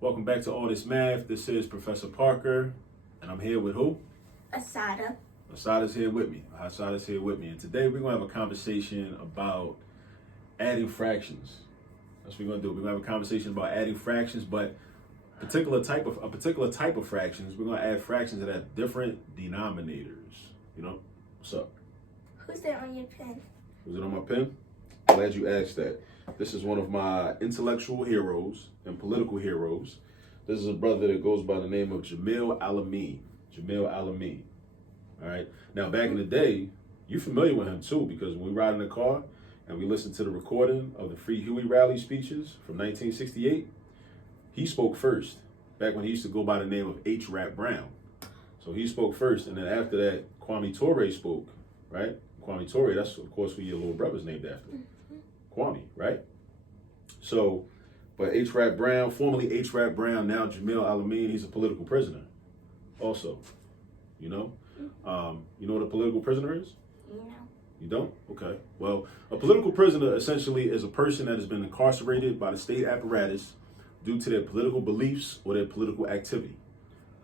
Welcome back to All This Math. This is Professor Parker, and I'm here with who? Assata. Assata's here with me. Assata's here with me. And today we're going to have a conversation about adding fractions. That's what we're going to do. We're going to have a conversation about adding fractions, but a particular type of fractions. We're going to add fractions that have different denominators. You know? What's up? Who's there on your pen? Was it on my pen? Glad you asked that. This is one of my intellectual heroes and political heroes. This is a brother that goes by the name of Jamil Al-Amin. Jamil Al-Amin. All right. Now, back in the day, you're familiar with him too, because when we ride in the car and we listen to the recording of the Free Huey rally speeches from 1968, he spoke first, back when he used to go by the name of H. Rap Brown. So he spoke first, and then after that, Kwame Ture spoke, right? Kwame Ture, that's of course who your little brother's named after. Kwame, right? So, but H. Rap Brown, formerly H. Rap Brown, now Jamil Al-Amin, he's a political prisoner. Also, you know? You know what a political prisoner is? No. You don't? Okay. Well, a political prisoner essentially is a person that has been incarcerated by the state apparatus due to their political beliefs or their political activity,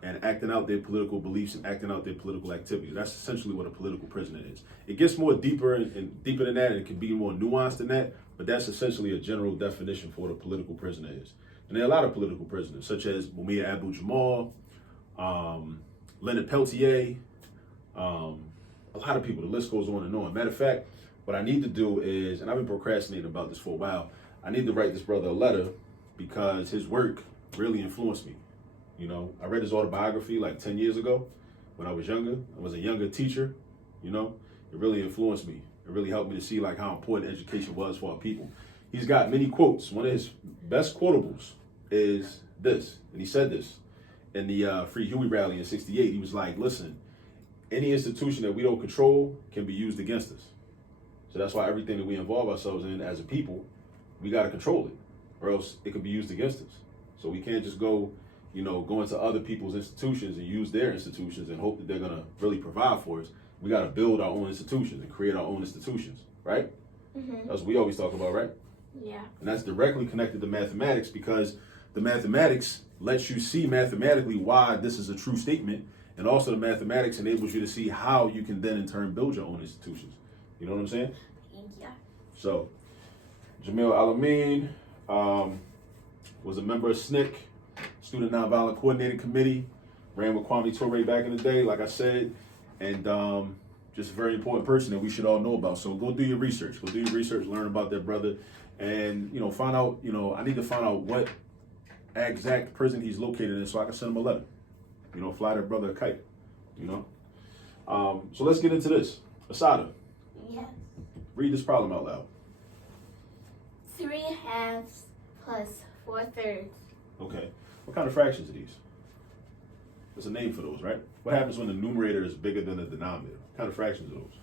and acting out their political beliefs and acting out their political activity. That's essentially what a political prisoner is. It gets more deeper and deeper than that, and it can be more nuanced than that, but that's essentially a general definition for what a political prisoner is. And there are a lot of political prisoners, such as Mumia Abu-Jamal, Leonard Peltier, a lot of people. The list goes on and on. Matter of fact, what I need to do is, and I've been procrastinating about this for a while, I need to write this brother a letter because his work really influenced me. You know, I read his autobiography like 10 years ago when I was younger. I was a younger teacher, you know. It really influenced me. It really helped me to see like how important education was for our people. He's got many quotes. One of his best quotables is this, and he said this in the Free Huey rally in '68. He was like, listen, any institution that we don't control can be used against us. So that's why everything that we involve ourselves in as a people, we got to control it, or else it could be used against us. So we can't just go into other people's institutions and use their institutions and hope that they're going to really provide for us. We got to build our own institutions and create our own institutions, right? Mm-hmm. That's what we always talk about, right? Yeah. And that's directly connected to mathematics, because the mathematics lets you see mathematically why this is a true statement, and also the mathematics enables you to see how you can then in turn build your own institutions. You know what I'm saying? Yeah. So, Jamil Al-Amin was a member of SNCC, Student Nonviolent Coordinating Committee, ran with Kwame Ture back in the day, like I said, and just a very important person that we should all know about. So go do your research. Go do your research, learn about that brother, and find out. I need to find out what exact prison he's located in so I can send him a letter. Fly that brother a kite. So let's get into this. Assata, Yes. read this problem out loud. 3/2 plus 4/3. Okay. What kind of fractions are these? There's a name for those, right? What happens when the numerator is bigger than the denominator? What kind of fractions are those?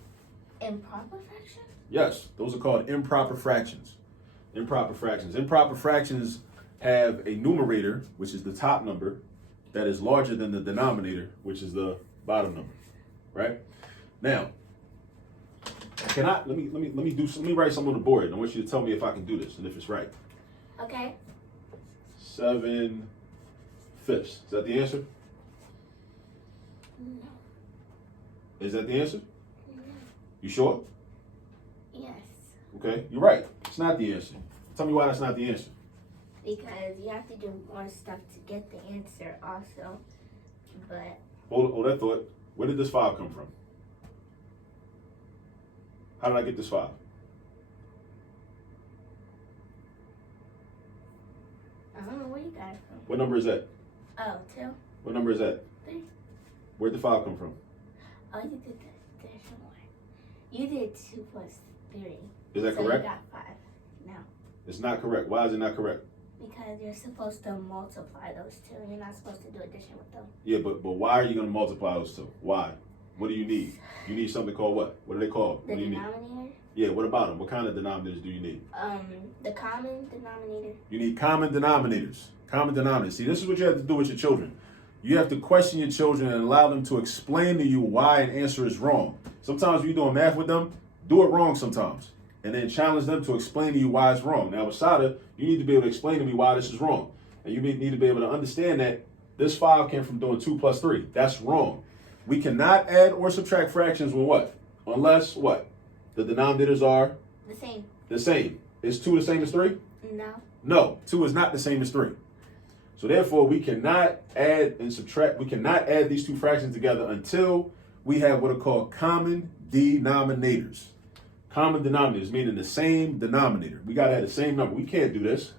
Improper fraction? Yes, those are called improper fractions. Improper fractions. Improper fractions have a numerator, which is the top number, that is larger than the denominator, which is the bottom number, right? Now, let me write something on the board. I want you to tell me if I can do this and if it's right. Okay. 7/5. Is that the answer? No. Is that the answer? No. You sure? Yes. Okay, you're right. It's not the answer. Tell me why that's not the answer. Because you have to do more stuff to get the answer also. But Hold that thought. Where did this 5 come from? How did I get this 5? I don't know where you got it from. What number is that? Oh, 2? What number is that? 3. Where'd the 5 come from? Oh, you did the addition one. You did 2 plus 3. Is that so correct? You got 5. No. It's not correct. Why is it not correct? Because you're supposed to multiply those two. You're not supposed to do addition with them. Yeah, but why are you going to multiply those two? Why? What do you need? You need something called what? What are they called? The What do you need? denominator? Yeah, what about them? What kind of denominators do you need? The common denominator. You need common denominators. Common denominators. See, this is what you have to do with your children. You have to question your children and allow them to explain to you why an answer is wrong. Sometimes when you're doing math with them, do it wrong sometimes. And then challenge them to explain to you why it's wrong. Now, with Assata, you need to be able to explain to me why this is wrong. And you need to be able to understand that this 5 came from doing 2 plus 3. That's wrong. We cannot add or subtract fractions with what? Unless what? The denominators are? The same. The same. Is 2 the same as 3? No. No, 2 is not the same as 3. So therefore, we cannot add and subtract. We cannot add these two fractions together until we have what are called common denominators. Common denominators, meaning the same denominator. We got to have the same number. We can't do this.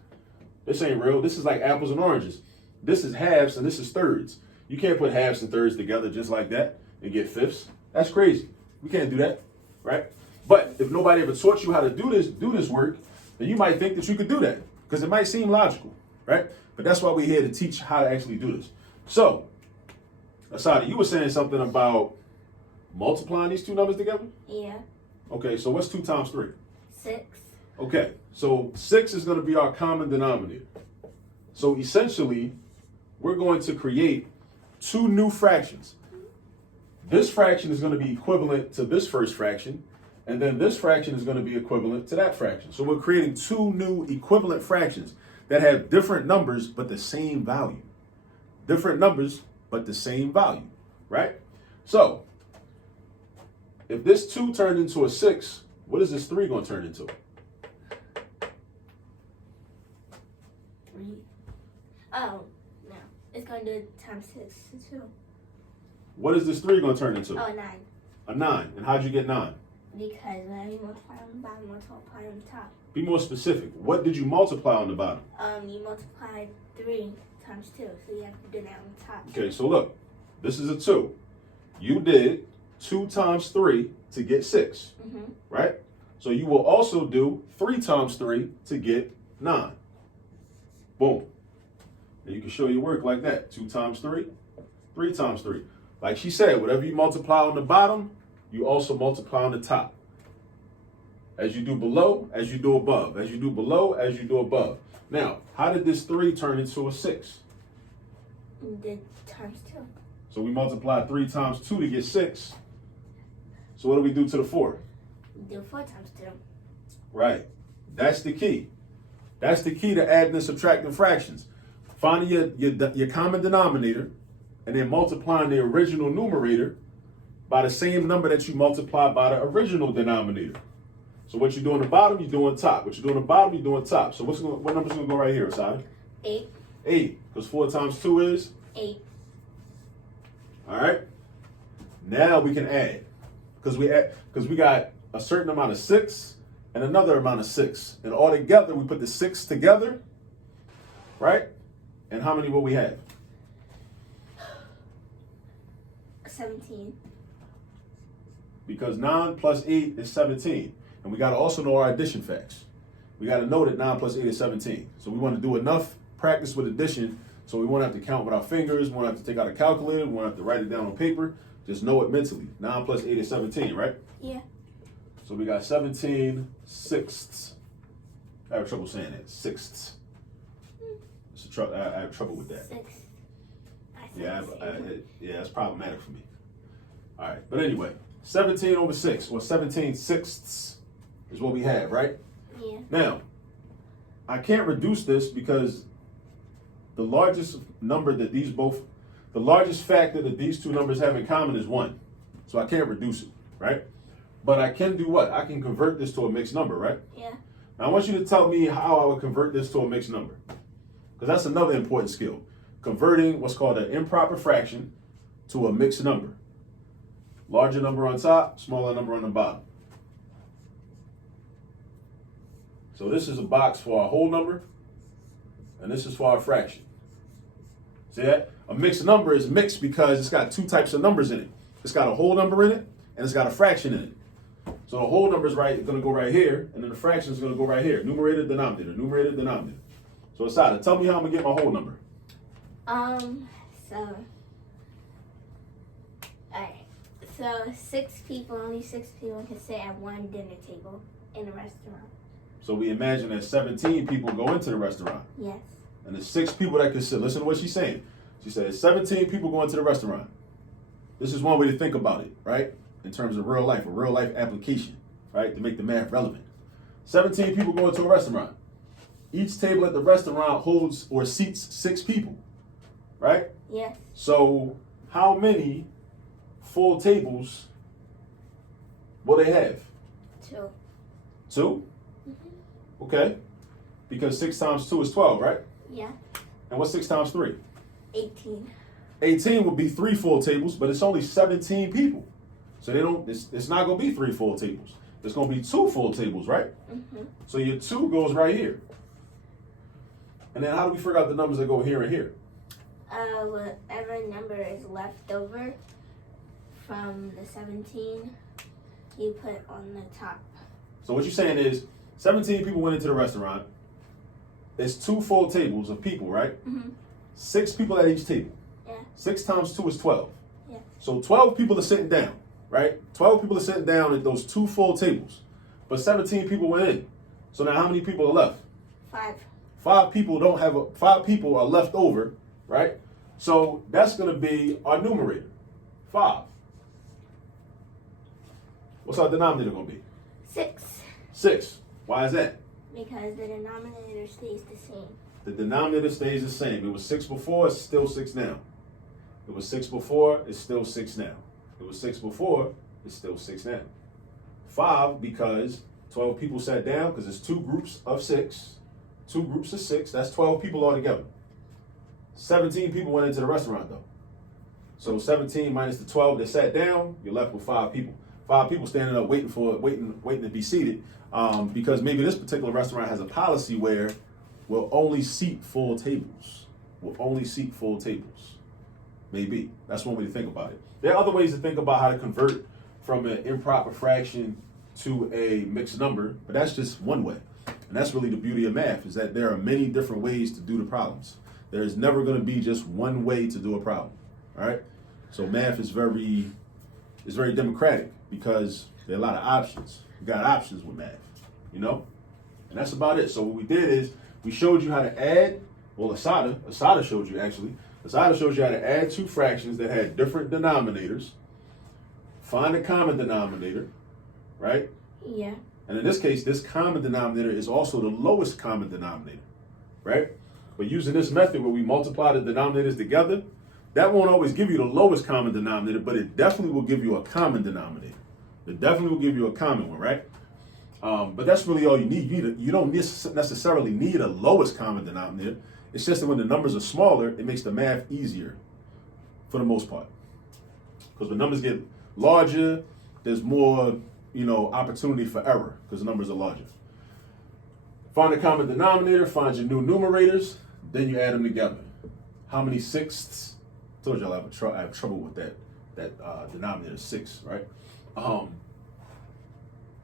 This ain't real. This is like apples and oranges. This is halves and this is thirds. You can't put halves and thirds together just like that and get fifths. That's crazy. We can't do that, right? But if nobody ever taught you how to do this work, then you might think that you could do that because it might seem logical, right? But that's why we're here to teach how to actually do this. So, Assata, you were saying something about multiplying these two numbers together? Yeah. Okay, so what's 2 times 3? 6. Okay, so 6 is going to be our common denominator. So essentially, we're going to create 2 new fractions. This fraction is going to be equivalent to this first fraction, and then this fraction is going to be equivalent to that fraction. So we're creating 2 new equivalent fractions that have different numbers but the same value. Different numbers but the same value, right? So, if this 2 turned into a 6, what is this 3 going to turn into? 3. Oh, no. It's going to do times 6 too. What is this 3 going to turn into? Oh, 9. A 9. And how'd you get 9? Because when you multiply on the bottom, multiply on the top. Be more specific. What did you multiply on the bottom? You multiply 3 times 2, so you have to do that on the top. Okay, so look. This is a 2. You did 2 times 3 to get 6, right? So you will also do 3 times 3 to get 9. Boom. And you can show your work like that. 2 times 3, 3 times 3. Like she said, whatever you multiply on the bottom, you also multiply on the top. As you do below, as you do above. As you do below, as you do above. Now, how did this 3 turn into a 6? Did times 2. So we multiply 3 times 2 to get 6. So what do we do to the 4? Do 4 times 2. Right. That's the key. That's the key to adding and subtracting fractions. Finding your common denominator and then multiplying the original numerator by the same number that you multiply by the original denominator. So what you do on the bottom, you do on top. What you do on the bottom, you do on top. So what number's going to go right here, Assata? 8. 8. Because 4 times 2 is? 8. All right. Now we can add. Because we got a certain amount of 6 and another amount of 6. And all together, we put the 6 together, right? And how many will we have? 17. Because 9 plus 8 is 17. And we got to also know our addition facts. We got to know that 9 plus 8 is 17. So we want to do enough practice with addition so we won't have to count with our fingers. We won't have to take out a calculator. We won't have to write it down on paper. Just know it mentally. 9 plus 8 is 17, right? Yeah. So we got 17 sixths. I have trouble saying that. Sixths. I have trouble with that. 6. Yeah, that's problematic for me. All right, but anyway, 17 over 6, or 17 sixths is what we have, right? Yeah. Now, I can't reduce this because the largest factor that these two numbers have in common is 1. So I can't reduce it, right? But I can do what? I can convert this to a mixed number, right? Yeah. Now I want you to tell me how I would convert this to a mixed number. Because that's another important skill. Converting what's called an improper fraction to a mixed number. Larger number on top, smaller number on the bottom. So this is a box for our whole number, and this is for our fraction. See that? A mixed number is mixed because it's got 2 types of numbers in it. It's got a whole number in it, and it's got a fraction in it. So the whole number is going to go right here, and then the fraction is going to go right here. Numerator, denominator, numerator, denominator. So Assata, tell me how I'm going to get my whole number. So 6 people, only 6 people can sit at one dinner table in a restaurant. So we imagine that 17 people go into the restaurant. Yes. And there's 6 people that can sit. Listen to what she's saying. She said 17 people go into the restaurant. This is one way to think about it, right? In terms of real life, a real life application, right? To make the math relevant. 17 people go into a restaurant. each table at the restaurant holds or seats 6 people, right? Yes. So how many full tables will they have? 2. 2? Okay. Because 6 times 2 is 12, right? Yeah. And what's 6 times 3? 18. 18 would be 3 full tables, but it's only 17 people. So it's not going to be 3 full tables. It's going to be 2 full tables, right? So your 2 goes right here. And then how do we figure out the numbers that go here and here? Whatever number is left over from the 17, you put on the top. So what you're saying is 17 people went into the restaurant. It's 2 full tables of people, right? 6 people at each table. Yeah. 6 times 2 is 12. Yeah. So 12 people are sitting down, right? 12 people are sitting down at those 2 full tables. But 17 people went in. So now how many people are left? 5. 5 people 5 people are left over, right? So that's going to be our numerator, 5. What's our denominator going to be? 6. 6. Why is that? Because the denominator stays the same. The denominator stays the same. It was 6 before, it's still 6 now. It was 6 before, it's still 6 now. It was 6 before, it's still 6 now. 5 because 12 people sat down because it's 2 groups of 6. 2 groups of 6, that's 12 people altogether. 17 people went into the restaurant though. So 17 minus the 12 that sat down, you're left with 5 people. 5 people standing up waiting to be seated. Because maybe this particular restaurant has a policy where we'll only seat full tables. We'll only seat full tables. Maybe. That's one way to think about it. There are other ways to think about how to convert from an improper fraction to a mixed number, but that's just one way. And that's really the beauty of math, is that there are many different ways to do the problems. There's never going to be just one way to do a problem. All right? So math is very democratic because there are a lot of options. You got options with math, you know? And that's about it. So what we did is we showed you how to add, well, Assata showed you actually. Assata shows you how to add 2 fractions that had different denominators, find the common denominator, right? Yeah. And in this case, this common denominator is also the lowest common denominator, right? But using this method where we multiply the denominators together, that won't always give you the lowest common denominator, but it definitely will give you a common denominator. It definitely will give you a common one, right? But that's really all you need. You don't necessarily need a lowest common denominator. It's just that when the numbers are smaller, it makes the math easier for the most part. Because when numbers get larger, there's more, opportunity for error because the numbers are larger. Find the common denominator, find your new numerators, then you add them together. How many sixths? I told y'all I have trouble with that denominator 6, right?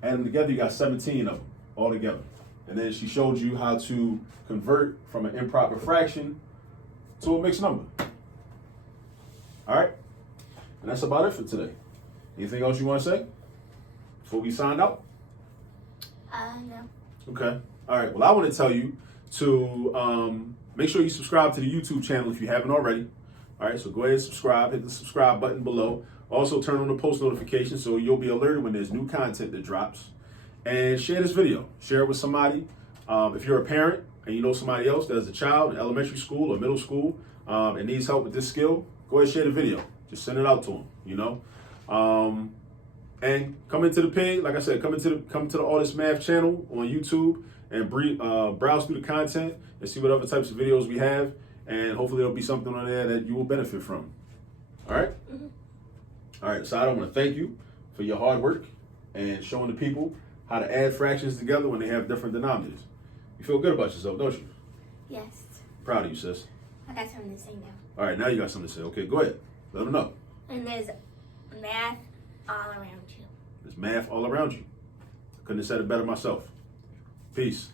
Add them together, you got 17 of them all together. And then she showed you how to convert from an improper fraction to a mixed number. All right? And that's about it for today. Anything else you want to say before we sign out? No. Okay. All right. Well, I want to tell you to make sure you subscribe to the YouTube channel if you haven't already. All right. So go ahead and subscribe. Hit the subscribe button below. Also, turn on the post notifications so you'll be alerted when there's new content that drops. And share this video. Share it with somebody. If you're a parent and you know somebody else that has a child in elementary school or middle school and needs help with this skill, go ahead and share the video. Just send it out to them, And come into the page, like I said, come to the All This Math channel on YouTube and browse through the content and see what other types of videos we have. And hopefully there'll be something on there that you will benefit from. All right? Mm-hmm. All right, so I want to thank you for your hard work and showing the people how to add fractions together when they have different denominators. You feel good about yourself, don't you? Yes. Proud of you, sis. I got something to say now. All right, now you got something to say. Okay, go ahead. Let them know. And there's math all around you. There's math all around you. Couldn't have said it better myself. Peace.